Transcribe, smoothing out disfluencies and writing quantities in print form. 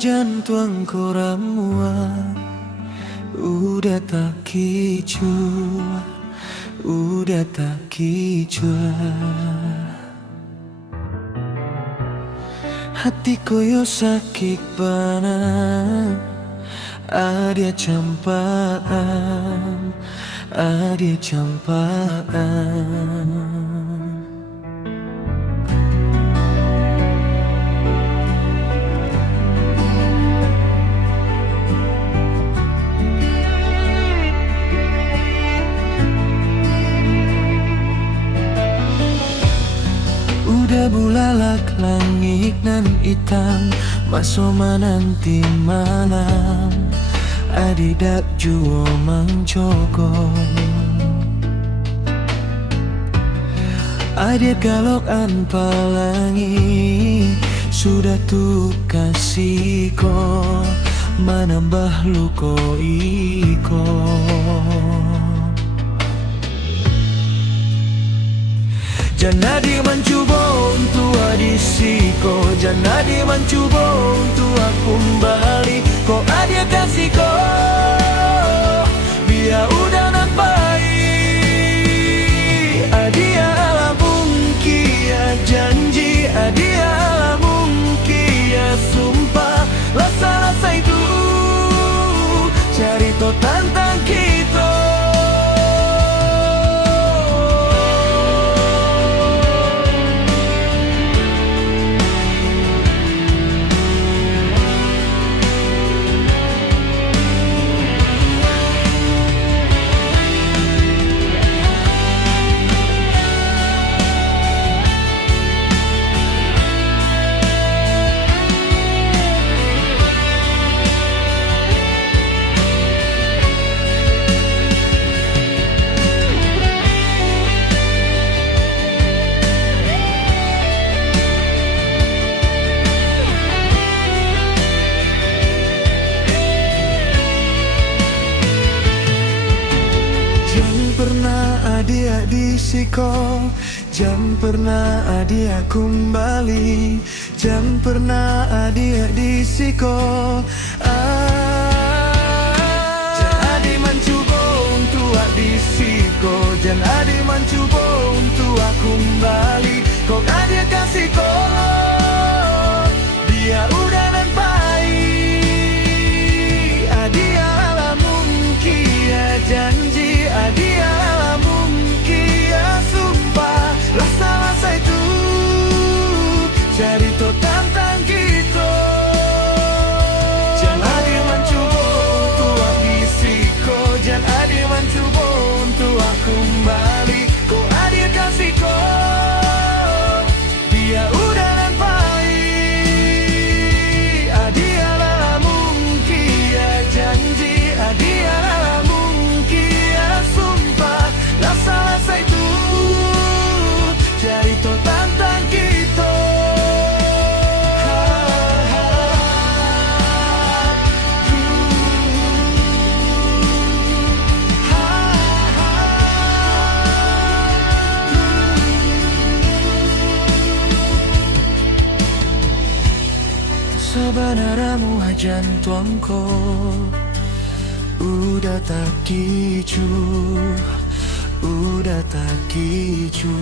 jantung koramua udah tak kicau, udah tak kicau. Hati koyo sakit panah, adia campaan, adia campaan. Udah bulalak langit nan hitam, masoma nanti malam, adidak juo mangcokong. Adia galokan palangi, sudah tuh kasihko, menambah luko iko. Jangan di mencoba untuk adisiko, jangan di mencoba untuk aku kembali. Kok adia kasih kok, biar udah nampai. Adia ala mungkin ya janji, adia ala mungkin ya sumpah. Lasa-lasa itu cari to tantang kita. Adia disiko, jam pernah adia kembali, jam pernah adia disiko. Jangan adi mencoba untuk disiko, jangan adi mencoba untuk aku kembali. Kok adia kasih kok, dia udah nampai. Adia ala mungkin ya janji, adia rasa-rasa itu cari to tantang kita. Jangan ada mencoba untuk habisiko, jangan ada mencoba untuk aku kembali. Kok ada kasih kok, dia udah nampai. Adia lah mungkin ya janji, adia lah mungkin ya sumpah. Rasa-rasa itu cari to tantang kita. Sebenarnya jantuangku udah tak kicau, udah tak kicau.